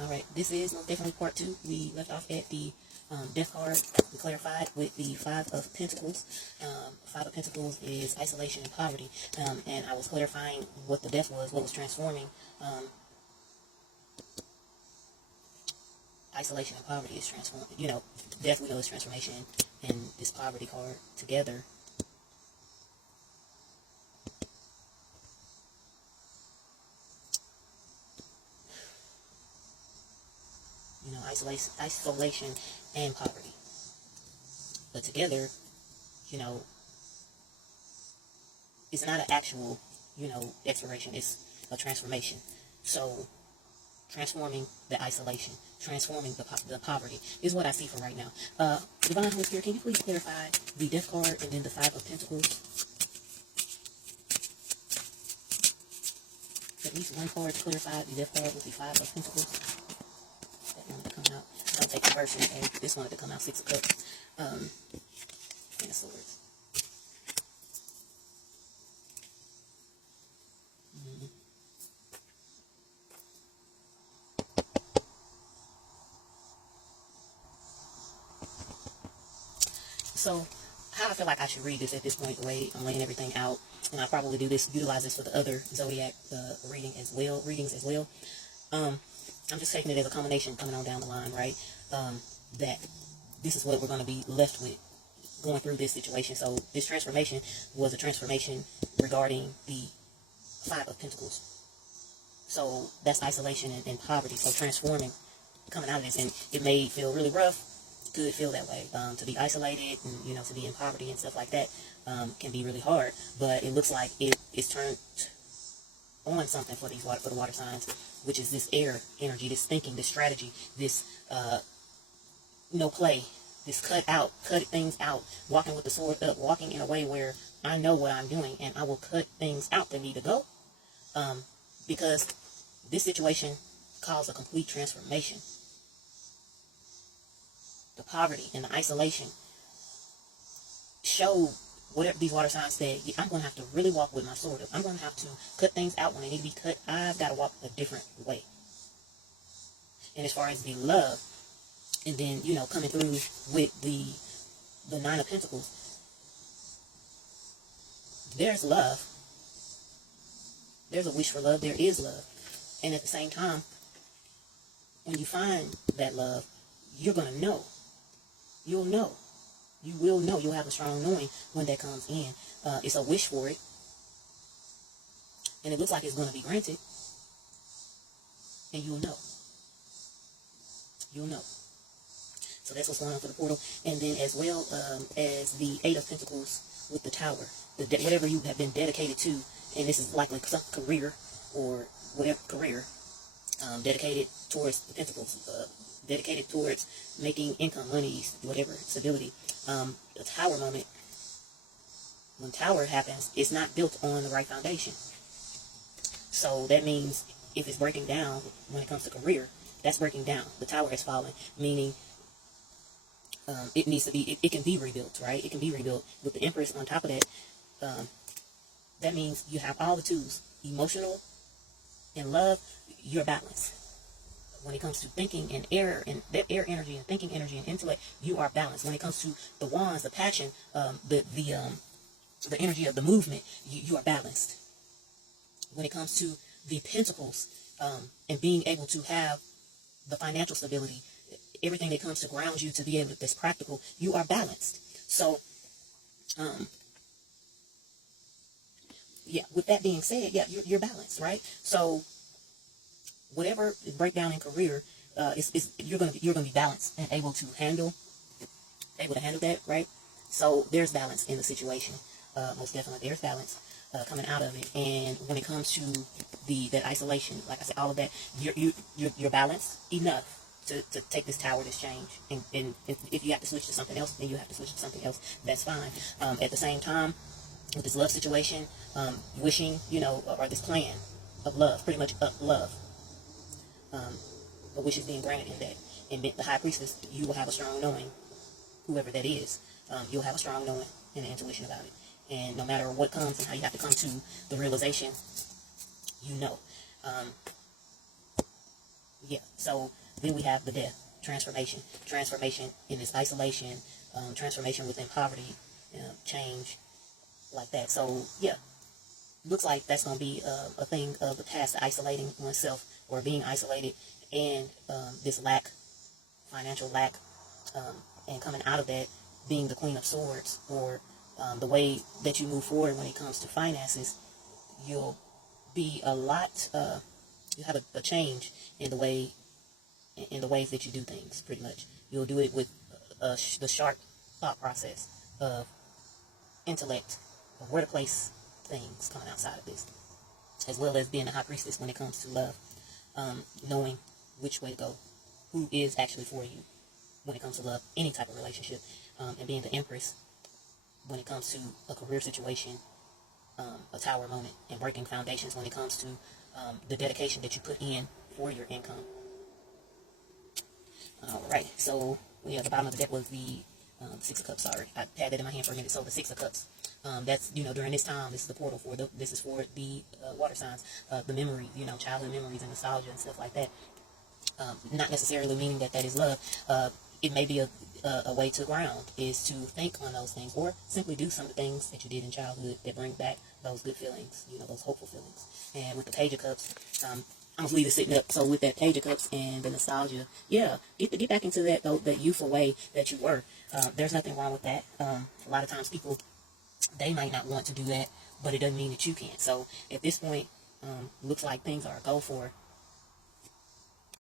Alright, this is most definitely part 2. We left off at the death card. We clarified with the Five of Pentacles. Five of Pentacles is isolation and poverty. And I was clarifying what the death was, what was transforming. Isolation and poverty is transforming. Death we know is transformation, and this poverty card together. Isolation and poverty. But together, it's not an actual, expiration. It's a transformation. So, transforming the isolation, transforming the poverty is what I see for right now. Divine Holy Spirit, can you please clarify the death card and then the Five of Pentacles? At least one card to clarify the death card with the Five of Pentacles. That wanted to come out. I'll take the version and this wanted to come out. Six of Cups. And Swords. So, how I feel like I should read this at this point, the way I'm laying everything out, and I'll probably utilize this for the other zodiac readings as well. I'm just taking it as a combination coming on down the line, right? That this is what we're going to be left with going through this situation. So this transformation was a transformation regarding the Five of Pentacles. So that's isolation and poverty. So transforming, coming out of this, and it may feel really rough. Could feel that way. To be isolated and to be in poverty and stuff like that can be really hard. But it looks like it's turned on something for the water signs, which is this air energy, this thinking, this strategy, this play, this cut things out, walking with the sword up, walking in a way where I know what I'm doing and I will cut things out that need to go, because this situation caused a complete transformation. The poverty and the isolation showed whatever these water signs said. I'm going to have to really walk with my sword up. I'm going to have to cut things out when they need to be cut. I've got to walk a different way. And as far as the love, and then, coming through with the Nine of Pentacles, there's love. There's a wish for love. There is love. And at the same time, when you find that love, you're going to know. You'll know. You will know. You'll have a strong knowing when that comes in. It's a wish for it. And it looks like it's going to be granted. And you'll know. You'll know. So that's what's going on for the portal. And then as well as the Eight of Pentacles with the Tower. Whatever you have been dedicated to. And this is likely some career or whatever career. Dedicated towards the Pentacles. Dedicated towards making income, money, whatever, stability. The Tower moment, when Tower happens, it's not built on the right foundation. So that means if it's breaking down when it comes to career, that's breaking down. The Tower has fallen, meaning it needs to be, it can be rebuilt, right? It can be rebuilt with the Empress on top of that. That means you have all the tools, emotional and love, you're balanced. When it comes to thinking and air energy and thinking energy and intellect, you are balanced. When it comes to the wands, the passion, the energy of the movement, you are balanced. When it comes to the pentacles and being able to have the financial stability, everything that comes to ground you to be able to, that's practical, you are balanced. So, yeah, with that being said, yeah, you're balanced, right? So, whatever breakdown in career, you're gonna be balanced and able to handle that, right? So there's balance in the situation. Most definitely, there's balance coming out of it. And when it comes to that isolation, like I said, all of that, you're balanced enough to take this tower, this change. And if you have to switch to something else, then you have to switch to something else. That's fine. At the same time, with this love situation, wishing, or this plan of love, pretty much love. A wish is being granted in that. And the High Priestess, you will have a strong knowing, whoever that is, you'll have a strong knowing and an intuition about it. And no matter what comes and how you have to come to the realization, you know. Yeah, so then we have the death, transformation in this isolation, transformation within poverty, change like that. So yeah, looks like that's going to be a thing of the past, isolating oneself or being isolated, and this lack, financial lack, and coming out of that, being the Queen of Swords, or the way that you move forward when it comes to finances, you'll be a lot, you have a change in the way, in the ways that you do things, pretty much. You'll do it with the sharp thought process of intellect, of where to place things coming outside of this, as well as being a high priestess when it comes to love, knowing which way to go, who is actually for you when it comes to love, any type of relationship, and being the empress when it comes to a career situation, a tower moment, and breaking foundations when it comes to the dedication that you put in for your income. Alright, so yeah, the bottom of the deck was the Six of Cups. Sorry, I had that in my hand for a minute. So the Six of Cups, that's, during this time, this is the portal for this is for the water signs, the memories, childhood memories and nostalgia and stuff like that. Not necessarily meaning that is love. It may be a way to ground, is to think on those things, or simply do some of the things that you did in childhood that bring back those good feelings, those hopeful feelings. And with the Page of Cups, I'm gonna leave it sitting up. So with that Page of Cups and the nostalgia, yeah, get back into that youthful way that you were. There's nothing wrong with that. A lot of times people, they might not want to do that, but it doesn't mean that you can't. So at this point, looks like things are a go for